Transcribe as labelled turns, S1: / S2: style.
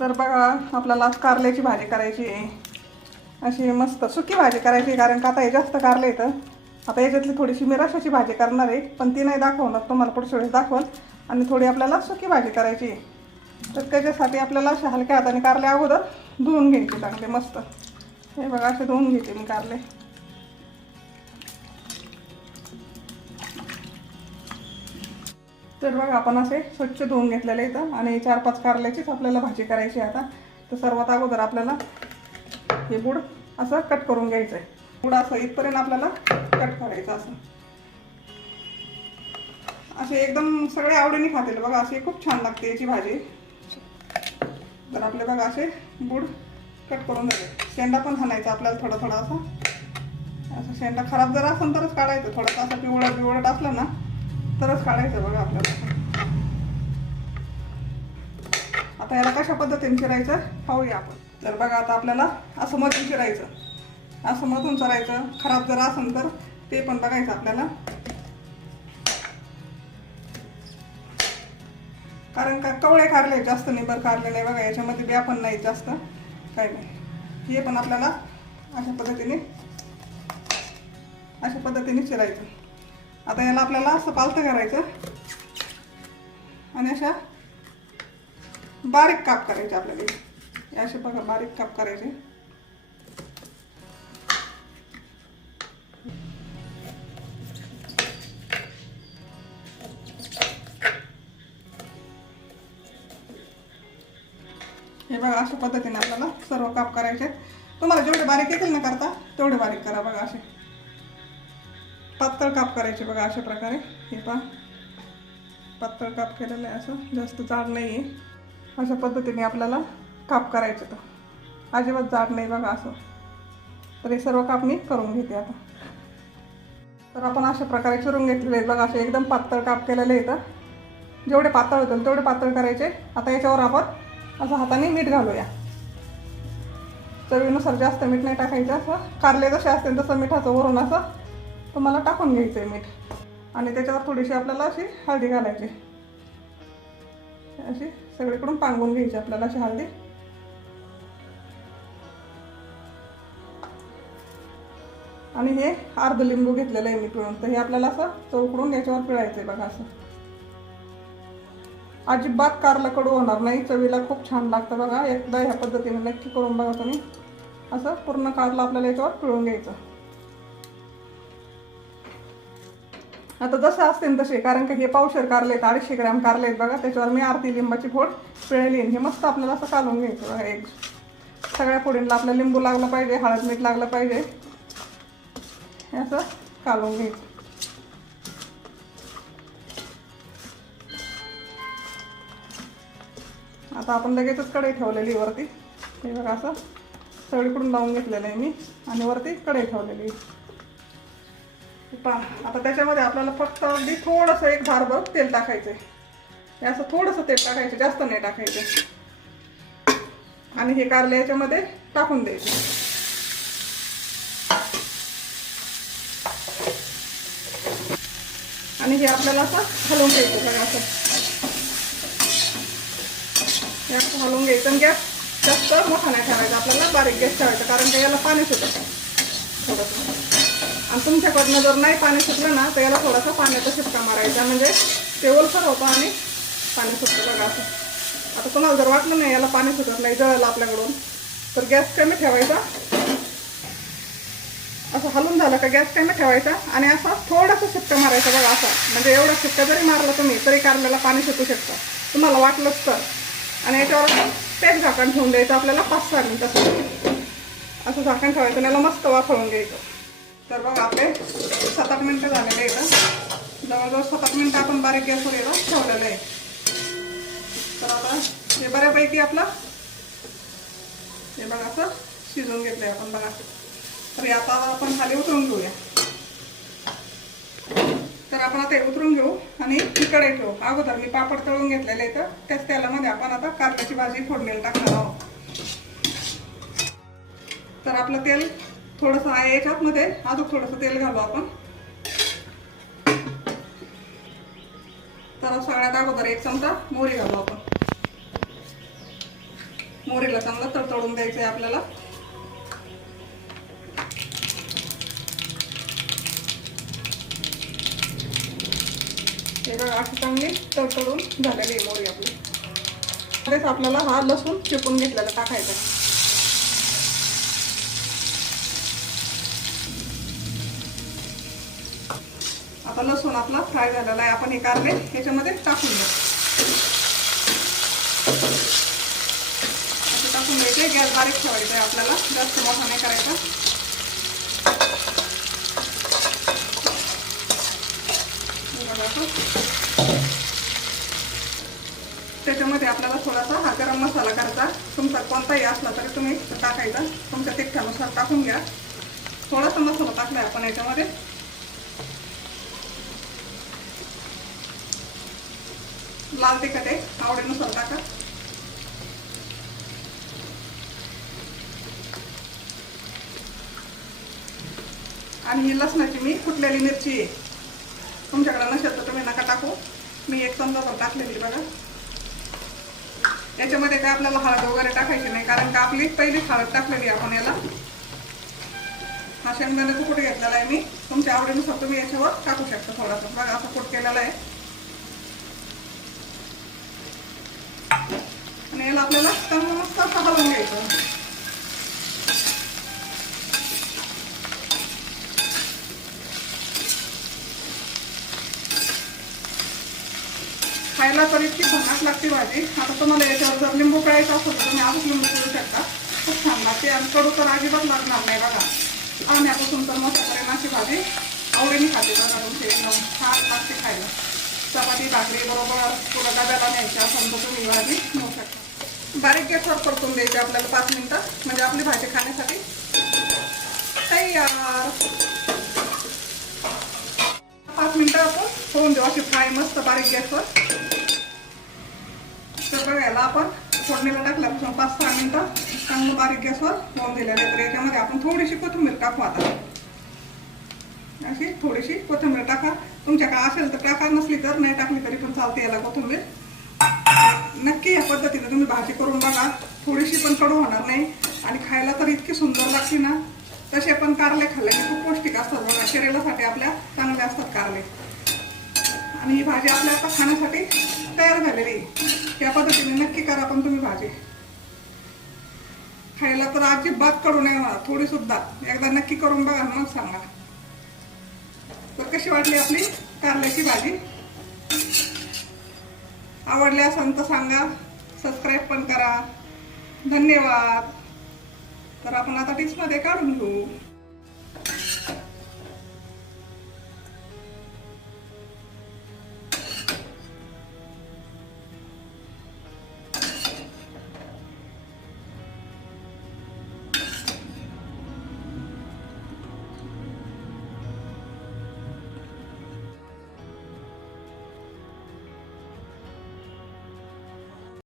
S1: तर बघा आपल्याला कारल्याची भाजी करायची आहे. अशी मस्त सुकी भाजी करायची आहे, कारण का आता हे जास्त कारले येतं आता याच्यातली थोडीशी मी रशाची भाजी करणार आहे पण ती नाही दाखवणार. तुम्हाला पुढच्या वेळेस दाखवल आणि थोडी आपल्याला सुकी भाजी करायची आहे. तर त्याच्यासाठी आपल्याला अशा हलक्या हाताने कारले अगोदर धुवून घ्यायचे चांगले मस्त. हे बघा असे धुवून घेते मी कारले. तर बघा आपण असे स्वच्छ धुवून घेतलेले इथं आणि चार पाच कारल्याचीच आपल्याला भाजी करायची आहे आता. तर सर्वात अगोदर आपल्याला हे गुड असं कट करून घ्यायचं आहे गुड असं इथपर्यंत आपल्याला कट करायचं असं. असे एकदम सगळे आवडीने खातील. बघा अशी खूप छान लागते याची भाजी. तर आपले बघा असे गुड कट करून द्यायचे शेंडा पण हाणायचा आपल्याला थोडा थोडा असा. असं शेंडा खराब जर असेल तरच काढायचं. थोडंसं असं पिवळं पिवळट असलं ना तरच काढायचं बघा आपल्याला. आता याला कशा पद्धतीने चिरायचं? पाहूया आपण. तर बघा आता आपल्याला असं मधून चिरायचं. असं मधून चरायचं. खराब जर असेल तर ते पण बघायचं आपल्याला. कारण का कवळे कारले जास्त निबर कारले नाही बघा याच्यामध्ये ब्या पण नाही जास्त. काही नाही. हे पण आपल्याला अशा पद्धतीने अशा पद्धतीने चिरायचं. आता याला आपल्याला असं पालतं करायचं. आणि अशा बारीक काप करायचे आपल्याला. असे बघा बारीक काप करायचे. हे बघा अशा पद्धतीने आपल्याला सर्व काप करायचे. तुम्हाला जेवढे बारीक येतील ना करता तेवढे बारीक करा बघा असे. पातळ काप करायचे बघा अशा प्रकारे. हे पा पातळ काप केलेलं आहे असं. जास्त जाड नाही आहे अशा पद्धतीने आपल्याला काप करायचे तर अजिबात जाड नाही बघा असं. तर हे सर्व काप मी करून घेते आता. तर आपण अशा प्रकारे चिरून घेतलेले आहेत बघा असे एकदम पातळ काप केलेले आहेत. जेवढे पातळ होतील तेवढे पातळ करायचे. आता याच्यावर आपण असं हाताने मीठ घालूया. चवीनुसार जास्त मीठ नाही टाकायचं. असं कारले जसे असतील तसं मिठाचं वरून असं तुम्हाला टाकून घ्यायचं आहे मीठ. आणि त्याच्यावर थोडीशी आपल्याला अशी हळदी घालायची. अशी सगळीकडून पांगून घ्यायची आपल्याला अशी हळदी. आणि हे अर्ध लिंबू घेतलेलं आहे मी पिळून. तर हे आपल्याला असं चौकडून याच्यावर पिळायचं आहे बघा असं. अजिबात कारला कडू होणार नाही. चवीला खूप छान लागतं बघा. एकदा ह्या पद्धतीने नक्की करून बघा तुम्ही. असं पूर्ण कारला आपल्याला याच्यावर पिळून घ्यायचं. आता जसं असतील तसे कारण का हे पावशेर कारले आहेत अडीचशे ग्रॅम कारले आहेत बघा त्याच्यावर मी आरती लिंबाची फोड पिळली हे मस्त आपल्याला असं कालून घ्यायचं बघा एक सगळ्या फोडींना आपलं लिंबू लागला पाहिजे हळद मीठ लागलं पाहिजे. हे असं कालून घ्यायचं. आता आपण लगेचच कढई ठेवलेली वरती. हे बघा असं सगळीकडून लावून घेतलेलं आहे मी आणि वरती कढई ठेवलेली आहे. पहा आता त्याच्यामध्ये आपल्याला फक्त अगदी थोडंसं एक भारभर तेल टाकायचं आहे असं थोडंसं तेल टाकायचं जास्त नाही टाकायचं. आणि हे कारले याच्यामध्ये टाकून द्यायचे. आणि हे आपल्याला असं हलवून घ्यायचं बघा असं. हे असं हलवून घ्यायचं आणि गॅस जास्त मोठा नाही ठेवायचा आपल्याला बारीक गॅस ठेवायचा कारण का याला पाणी सुटत. थोडंसं. आणि तुमच्याकडनं जर नाही पाणी सुटलं ना तर याला थोडासा पाण्याचा शिपका मारायचा. म्हणजे ते ओलसर होतं आणि पाणी सुटतं बघा असं. आता तुम्हाला जर वाटलं नाही याला पाणी सुटत नाही जळलं आपल्याकडून तर गॅस कमी ठेवायचा. असं हलून झालं का गॅस कमी ठेवायचा आणि असा थोडासा शिपका मारायचा बघा असा. म्हणजे एवढा शिपका जरी मारला तुम्ही तरी कारल्याला पाणी सुटू शकतं. तुम्हाला वाटलंच तर. आणि याच्यावर तेच झाकण ठेवून द्यायचं आपल्याला पाच सहा मिनिटासाठी असं झाकण ठेवायचं आणि याला मस्त वाफळून घ्यायचं. तर बघा आपले सात आठ मिनटं झालेले आहेत जवळजवळ सात आठ मिनटं आपण बारीक गॅसवर याला ठेवलेलं आहे. तर आता हे बऱ्यापैकी आपला हे बघा असं शिजवून घेतलं आहे आपण बघा. तर हे आता आपण खाली उतरून घेऊया. तर आपण आता हे उतरून घेऊ आणि तिकडे ठेवू. अगोदर मी पापड तळून घेतलेले आहे तर त्याच तेलामध्ये आपण आता कारल्याची भाजी फोडणीला टाकणार आहोत. तर आपलं तेल थोडंसं आहे याच्यातमध्ये. अजून थोडंसं तेल घालू आपण. तर सगळ्यात अगोदर एक चमचा मोहरी घालू आपण. मोरीला चांगला तडतडून द्यायचं आहे आपल्याला. हे अशी चांगली तडतडून झालेली आहे मोरी आपली. तेच आपल्याला हा लसूण चिपून घेतलेला टाकायचा आता लसूण आपला फ्राय झालेला आहे. आपण हे कारले ह्याच्यामध्ये टाकून द्या असं टाकून द्यायचे गॅस बारीक ठेवायचा आहे आपल्याला. जास्त मोठा नाही करायचा. त्याच्यामध्ये आपल्याला थोडासा हा गरम मसाला करायचा. तुमचा कोणताही असला तरी तुम्ही टाकायचा. तुमच्या तिखटानुसार टाकून घ्या. थोडासा मसाला टाकलाय आपण याच्यामध्ये. लाल तिखट आहे. आवडीनुसार टाका आणि ही लसणाची मी फुटलेली मिरची आहे. तुमच्याकडे नसेल तर तुम्ही नका टाकू. मी एक चमचा पण टाकलेली बघा. याच्यामध्ये काय आपल्याला हळद वगैरे टाकायची नाही कारण का आपली पहिली हळद टाकलेली आहे आपण याला. हा शेंगदाण्याचा कुठे घेतलेला आहे मी. तुमच्या आवडीनुसार तुम्ही याच्यावर टाकू शकता थोडासा. बघा असं कुठ केलेला आहे. आणि आपल्याला चांगलं मस्त असं हलवून घ्यायचं. खायला तर इतकी भन्नाट लागते भाजी. आता तुम्हाला याच्यावर जर लिंबू कळायचं असेल तर तुम्ही आजच लिंबू करू शकता. खूप छान लागते आणि कडू तर अजिबात लागणार नाही बघा. आण्यापासून तर मस्त प्रेमाची भाजी आवडीने खाते बघा तुमची. एकदम छान लागते खायला. चपाती भाकरी बरोबर पुढं डब्याला न्यायची असेल तुम्ही भाजी घेऊ शकता. बारीक गॅसवर परतून द्यायचे आपल्याला पाच मिनटं. म्हणजे आपली भाजी खाण्यासाठी. तयार पाच मिनटं आपण होऊन देऊ अशी फ्राय मस्त बारीक गॅसवर तर बघायला आपण फोडणीला टाकल्यापासून पाच सहा मिनटं चांगलं बारीक गॅसवर होऊन दिलेलं तर याच्यामध्ये आपण थोडीशी कोथिंबीर टाकू आता. अशी थोडीशी कोथिंबीर टाका. तुमच्याकडे असेल तर टाका नसली तर नाही टाकली तरी पण चालते याला कोथिंबीर. नक्की या पद्धतीने तुम्ही भाजी करून बघा. थोडीशी पण कडू होणार नाही. आणि खायला तर इतकी सुंदर लागते ना. तसे पण कारले खाल्ल्याने खूप पौष्टिक असतात बघा. शरीरासाठी आपल्या चांगले असतात कारले. आणि ही भाजी आपल्या आता खाण्यासाठी तयार झालेली या पद्धतीने नक्की करा पण तुम्ही भाजी. खायला तर अजिबात कडू नाही मला थोडी सुद्धा. एकदा नक्की करून बघा मग सांगा. तर कशी वाटली आपली कारल्याची भाजी? आवडले असेल तर सांगा. सबस्क्राईब पण करा. धन्यवाद. तर आपण आता टिप्समध्ये काढून घेऊ.